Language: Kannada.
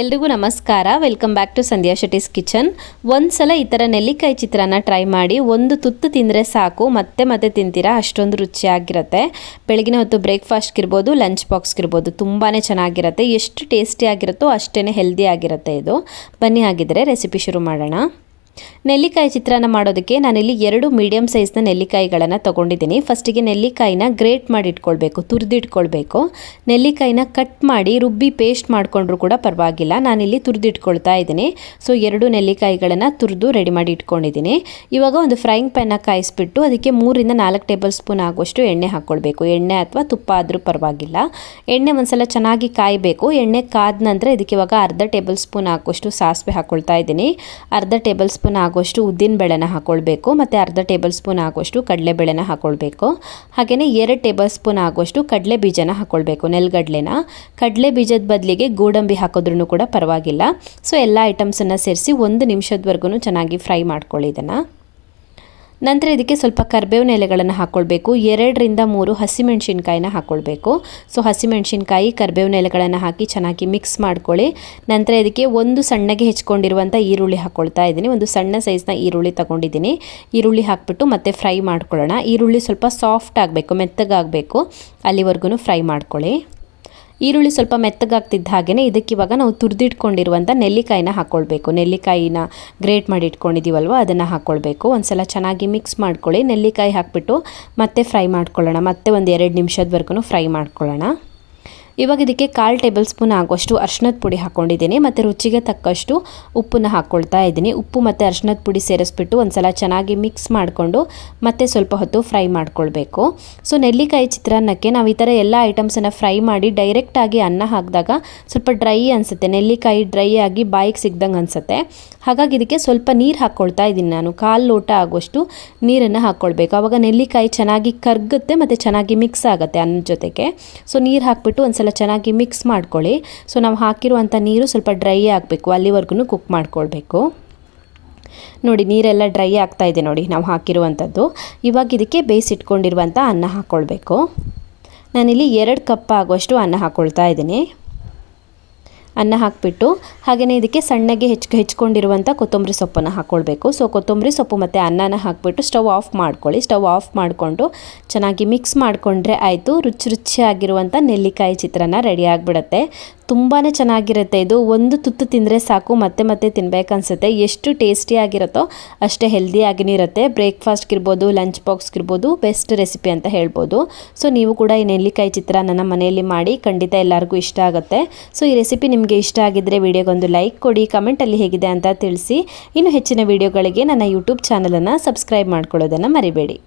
ಎಲ್ರಿಗೂ ನಮಸ್ಕಾರ. Welcome back to Sandhya Shetty's kitchen. ಒಂದ್ಸಲ ಈ ಥರ ನೆಲ್ಲಿಕಾಯಿ ಚಿತ್ರಾನ್ನ ಟ್ರೈ ಮಾಡಿ, ಒಂದು ತುತ್ತು ತಿಂದರೆ ಸಾಕು, ಮತ್ತೆ ಮತ್ತೆ ತಿಂತೀರಾ, ಅಷ್ಟೊಂದು ರುಚಿಯಾಗಿರುತ್ತೆ. ಬೆಳಗಿನ ಹೊತ್ತು ಬ್ರೇಕ್ಫಾಸ್ಟ್ಗಿರ್ಬೋದು, ಲಂಚ್ ಬಾಕ್ಸ್ಗಿರ್ಬೋದು ತುಂಬಾ ಚೆನ್ನಾಗಿರುತ್ತೆ. ಎಷ್ಟು ಟೇಸ್ಟಿಯಾಗಿರುತ್ತೋ ಅಷ್ಟೇ ಹೆಲ್ದಿ ಆಗಿರುತ್ತೆ ಇದು. ಬನ್ನಿ ಹಾಗಿದ್ರೆ ರೆಸಿಪಿ ಶುರು ಮಾಡೋಣ. ನೆಲ್ಲಿಕಾಯಿ ಚಿತ್ರಾನ್ನ ಮಾಡೋದಕ್ಕೆ ನಾನಿಲ್ಲಿ 2 ಮೀಡಿಯಮ್ ಸೈಜ್ನ ನೆಲ್ಲಿಕಾಯಿಗಳನ್ನು ತೊಗೊಂಡಿದ್ದೀನಿ. ಫಸ್ಟಿಗೆ ನೆಲ್ಲಿಕಾಯಿನ ಗ್ರೇಟ್ ಮಾಡಿ ಇಟ್ಕೊಳ್ಬೇಕು, ತುರಿದಿಟ್ಕೊಳ್ಬೇಕು. ನೆಲ್ಲಿಕಾಯಿನ ಕಟ್ ಮಾಡಿ ರುಬ್ಬಿ ಪೇಸ್ಟ್ ಮಾಡಿಕೊಂಡ್ರೂ ಕೂಡ ಪರವಾಗಿಲ್ಲ. ನಾನಿಲ್ಲಿ ತುರಿದಿಟ್ಕೊಳ್ತಾ ಇದ್ದೀನಿ. ಸೊ 2 ನೆಲ್ಲಿಕಾಯಿಗಳನ್ನು ತುರಿದು ರೆಡಿ ಮಾಡಿ ಇಟ್ಕೊಂಡಿದ್ದೀನಿ. ಇವಾಗ ಒಂದು ಫ್ರೈಯಿಂಗ್ ಪ್ಯಾನ್ನ ಕಾಯಿಸ್ಬಿಟ್ಟು ಅದಕ್ಕೆ 3 ರಿಂದ 4 ಟೇಬಲ್ ಸ್ಪೂನ್ ಆಗುವಷ್ಟು ಎಣ್ಣೆ ಹಾಕ್ಕೊಳ್ಬೇಕು. ಎಣ್ಣೆ ಅಥವಾ ತುಪ್ಪ ಆದರೂ ಪರವಾಗಿಲ್ಲ. ಎಣ್ಣೆ ಒಂದ್ಸಲ ಚೆನ್ನಾಗಿ ಕಾಯಬೇಕು. ಎಣ್ಣೆ ಕಾದ ನಂತರ ಇದಕ್ಕೆ ಇವಾಗ ಅರ್ಧ ಟೇಬಲ್ ಸ್ಪೂನ್ ಆಗುವಷ್ಟು ಸಾಸಿವೆ ಹಾಕ್ಕೊಳ್ತಾ ಇದ್ದೀನಿ. ಅರ್ಧ ಟೇಬಲ್ ಸ್ಪೂನ್ ಆಗುವಷ್ಟು ಉದ್ದಿನ ಬೇಳೆನ ಹಾಕ್ಕೊಳ್ಬೇಕು. ಮತ್ತು ಅರ್ಧ ಟೇಬಲ್ ಸ್ಪೂನ್ ಆಗುವಷ್ಟು ಕಡಲೆಬೇಳೆನ ಹಾಕ್ಕೊಳ್ಬೇಕು. ಹಾಗೆಯೇ 2 ಟೇಬಲ್ ಸ್ಪೂನ್ ಆಗುವಷ್ಟು ಕಡಲೆ ಬೀಜನ ಹಾಕ್ಕೊಳ್ಬೇಕು, ನೆಲಗಡಲೆನ. ಕಡಲೆ ಬೀಜದ ಬದಲಿಗೆ ಗೋಡಂಬಿ ಹಾಕೋದ್ರೂ ಕೂಡ ಪರವಾಗಿಲ್ಲ. ಸೊ ಎಲ್ಲ ಐಟಮ್ಸನ್ನು ಸೇರಿಸಿ 1 ನಿಮಿಷದವರೆಗೂ ಚೆನ್ನಾಗಿ ಫ್ರೈ ಮಾಡ್ಕೊಳ್ಳಿ ಇದನ್ನು. ನಂತರ ಇದಕ್ಕೆ ಸ್ವಲ್ಪ ಕರಿಬೇವಿನ ಎಲೆಗಳನ್ನು ಹಾಕ್ಕೊಳ್ಬೇಕು. 2 ರಿಂದ 3 ಹಸಿಮೆಣಸಿನ್ಕಾಯಿನ ಹಾಕ್ಕೊಳ್ಬೇಕು. ಸೊ ಹಸಿಮೆಣಸಿನ್ಕಾಯಿ, ಕರಿಬೇವಿನ ಎಲೆಗಳನ್ನು ಹಾಕಿ ಚೆನ್ನಾಗಿ ಮಿಕ್ಸ್ ಮಾಡ್ಕೊಳ್ಳಿ. ನಂತರ ಇದಕ್ಕೆ ಒಂದು ಸಣ್ಣಗೆ ಹೆಚ್ಕೊಂಡಿರುವಂಥ ಈರುಳ್ಳಿ ಹಾಕ್ಕೊಳ್ತಾ ಇದ್ದೀನಿ. ಒಂದು ಸಣ್ಣ ಸೈಜ್ನ ಈರುಳ್ಳಿ ತಗೊಂಡಿದ್ದೀನಿ. ಈರುಳ್ಳಿ ಹಾಕ್ಬಿಟ್ಟು ಮತ್ತೆ ಫ್ರೈ ಮಾಡ್ಕೊಳ್ಳೋಣ. ಈರುಳ್ಳಿ ಸ್ವಲ್ಪ ಸಾಫ್ಟ್ ಆಗಬೇಕು, ಮೆತ್ತಗಾಗಬೇಕು, ಅಲ್ಲಿವರೆಗೂ ಫ್ರೈ ಮಾಡ್ಕೊಳ್ಳಿ. ಈರುಳ್ಳಿ ಸ್ವಲ್ಪ ಮೆತ್ತಗಾಗ್ತಿದ್ದ ಹಾಗೆಯೇ ಇದಕ್ಕೆ ಇವಾಗ ನಾವು ತುರಿದಿಟ್ಕೊಂಡಿರುವಂಥ ನೆಲ್ಲಿಕಾಯಿನ ಹಾಕ್ಕೊಳ್ಬೇಕು. ನೆಲ್ಲಿಕಾಯಿನ ಗ್ರೇಟ್ ಮಾಡಿ ಇಟ್ಕೊಂಡಿದ್ದೀವಲ್ವ, ಅದನ್ನು ಹಾಕ್ಕೊಳ್ಬೇಕು. ಒಂದ್ಸಲ ಚೆನ್ನಾಗಿ ಮಿಕ್ಸ್ ಮಾಡ್ಕೊಳ್ಳಿ. ನೆಲ್ಲಿಕಾಯಿ ಹಾಕ್ಬಿಟ್ಟು ಮತ್ತೆ ಫ್ರೈ ಮಾಡ್ಕೊಳ್ಳೋಣ. ಮತ್ತೆ ಒಂದು 2 ನಿಮಿಷದವರೆಗೂ ಫ್ರೈ ಮಾಡ್ಕೊಳ್ಳೋಣ. ಇವಾಗ ಇದಕ್ಕೆ 1/4 ಟೇಬಲ್ ಸ್ಪೂನ್ ಆಗುವಷ್ಟು ಅರಿಶಿನದ ಪುಡಿ ಹಾಕ್ಕೊಂಡಿದ್ದೀನಿ. ಮತ್ತು ರುಚಿಗೆ ತಕ್ಕಷ್ಟು ಉಪ್ಪನ್ನು ಹಾಕ್ಕೊಳ್ತಾ ಇದ್ದೀನಿ. ಉಪ್ಪು ಮತ್ತು ಅರಿಶಿನದ ಪುಡಿ ಸೇರಿಸ್ಬಿಟ್ಟು ಒಂದ್ಸಲ ಚೆನ್ನಾಗಿ ಮಿಕ್ಸ್ ಮಾಡಿಕೊಂಡು ಮತ್ತೆ ಸ್ವಲ್ಪ ಹೊತ್ತು ಫ್ರೈ ಮಾಡ್ಕೊಳ್ಬೇಕು. ಸೊ ನೆಲ್ಲಿಕಾಯಿ ಚಿತ್ರಾನ್ನಕ್ಕೆ ನಾವು ಈ ಥರ ಎಲ್ಲ ಐಟಮ್ಸನ್ನು ಫ್ರೈ ಮಾಡಿ ಡೈರೆಕ್ಟಾಗಿ ಅನ್ನ ಹಾಕಿದಾಗ ಸ್ವಲ್ಪ ಡ್ರೈ ಅನಿಸುತ್ತೆ. ನೆಲ್ಲಿಕಾಯಿ ಡ್ರೈ ಆಗಿ ಬಾಯಿಗೆ ಸಿಗ್ದಂಗೆ ಅನಿಸುತ್ತೆ. ಹಾಗಾಗಿ ಇದಕ್ಕೆ ಸ್ವಲ್ಪ ನೀರು ಹಾಕ್ಕೊಳ್ತಾ ಇದ್ದೀನಿ. ನಾನು 1/4 ಲೋಟ ಆಗುವಷ್ಟು ನೀರನ್ನು ಹಾಕ್ಕೊಳ್ಬೇಕು. ಆವಾಗ ನೆಲ್ಲಿಕಾಯಿ ಚೆನ್ನಾಗಿ ಕರಗುತ್ತೆ ಮತ್ತು ಚೆನ್ನಾಗಿ ಮಿಕ್ಸ್ ಆಗುತ್ತೆ ಅನ್ನದ ಜೊತೆಗೆ. ಸೊ ನೀರು ಹಾಕ್ಬಿಟ್ಟು ಒಂದ್ಸಲ ಚೆನ್ನಾಗಿ ಮಿಕ್ಸ್ ಮಾಡ್ಕೊಳ್ಳಿ. ಸೊ ನಾವು ಹಾಕಿರುವಂಥ ನೀರು ಸ್ವಲ್ಪ ಡ್ರೈ ಆಗಬೇಕು, ಅಲ್ಲಿವರೆಗೂ ಕುಕ್ ಮಾಡ್ಕೊಳ್ಬೇಕು. ನೋಡಿ, ನೀರೆಲ್ಲ ಡ್ರೈ ಆಗ್ತಾ ಇದೆ ನೋಡಿ ನಾವು ಹಾಕಿರುವಂಥದ್ದು. ಇವಾಗ ಇದಕ್ಕೆ ಬೇಯಿಸಿಟ್ಕೊಂಡಿರುವಂಥ ಅನ್ನ ಹಾಕ್ಕೊಳ್ಬೇಕು. ನಾನಿಲ್ಲಿ 2 ಕಪ್ ಆಗುವಷ್ಟು ಅನ್ನ ಹಾಕ್ಕೊಳ್ತಾ ಇದ್ದೀನಿ. ಅನ್ನ ಹಾಕಿಬಿಟ್ಟು ಹಾಗೆಯೇ ಇದಕ್ಕೆ ಸಣ್ಣಗೆ ಹೆಚ್ಕೊಂಡಿರುವಂಥ ಕೊತ್ತಂಬರಿ ಸೊಪ್ಪನ್ನು ಹಾಕ್ಕೊಳ್ಬೇಕು. ಸೊ ಕೊತ್ತಂಬರಿ ಸೊಪ್ಪು ಮತ್ತು ಅನ್ನನ ಹಾಕಿಬಿಟ್ಟು ಸ್ಟವ್ ಆಫ್ ಮಾಡ್ಕೊಳ್ಳಿ. ಸ್ಟವ್ ಆಫ್ ಮಾಡಿಕೊಂಡು ಚೆನ್ನಾಗಿ ಮಿಕ್ಸ್ ಮಾಡಿಕೊಂಡ್ರೆ ಆಯಿತು. ರುಚಿಯಾಗಿರುವಂಥ ನೆಲ್ಲಿಕಾಯಿ ಚಿತ್ರಾನ್ನ ರೆಡಿ ಆಗಿಬಿಡುತ್ತೆ. ತುಂಬಾ ಚೆನ್ನಾಗಿರುತ್ತೆ ಇದು. ಒಂದು ತುತ್ತು ತಿಂದರೆ ಸಾಕು, ಮತ್ತೆ ಮತ್ತೆ ತಿನ್ಬೇಕನ್ಸುತ್ತೆ. ಎಷ್ಟು ಟೇಸ್ಟಿಯಾಗಿರುತ್ತೋ ಅಷ್ಟೇ ಹೆಲ್ದಿಯಾಗಿನೂ ಇರುತ್ತೆ. ಬ್ರೇಕ್ಫಾಸ್ಟ್ಗಿರ್ಬೋದು, ಲಂಚ್ ಬಾಕ್ಸ್ಗಿರ್ಬೋದು ಬೆಸ್ಟ್ ರೆಸಿಪಿ ಅಂತ ಹೇಳ್ಬೋದು. ಸೊ ನೀವು ಕೂಡ ಈ ನೆಲ್ಲಿಕಾಯಿ ಚಿತ್ರಾನ್ನ ಮನೆಯಲ್ಲಿ ಮಾಡಿ, ಖಂಡಿತ ಎಲ್ಲರಿಗೂ ಇಷ್ಟ ಆಗುತ್ತೆ. ಸೊ ಈ ರೆಸಿಪಿ ನಿಮಗೆ ಇಷ್ಟ ಆಗಿದ್ದರೆ ವಿಡಿಯೋಗೊಂದು ಲೈಕ್ ಕೊಡಿ, ಕಮೆಂಟಲ್ಲಿ ಹೇಗಿದೆ ಅಂತ ತಿಳಿಸಿ. ಇನ್ನು ಹೆಚ್ಚಿನ ವಿಡಿಯೋಗಳಿಗೆ ನನ್ನ ಯೂಟ್ಯೂಬ್ ಚಾನಲನ್ನು ಸಬ್ಸ್ಕ್ರೈಬ್ ಮಾಡ್ಕೊಳ್ಳೋದನ್ನು ಮರಿಬೇಡಿ.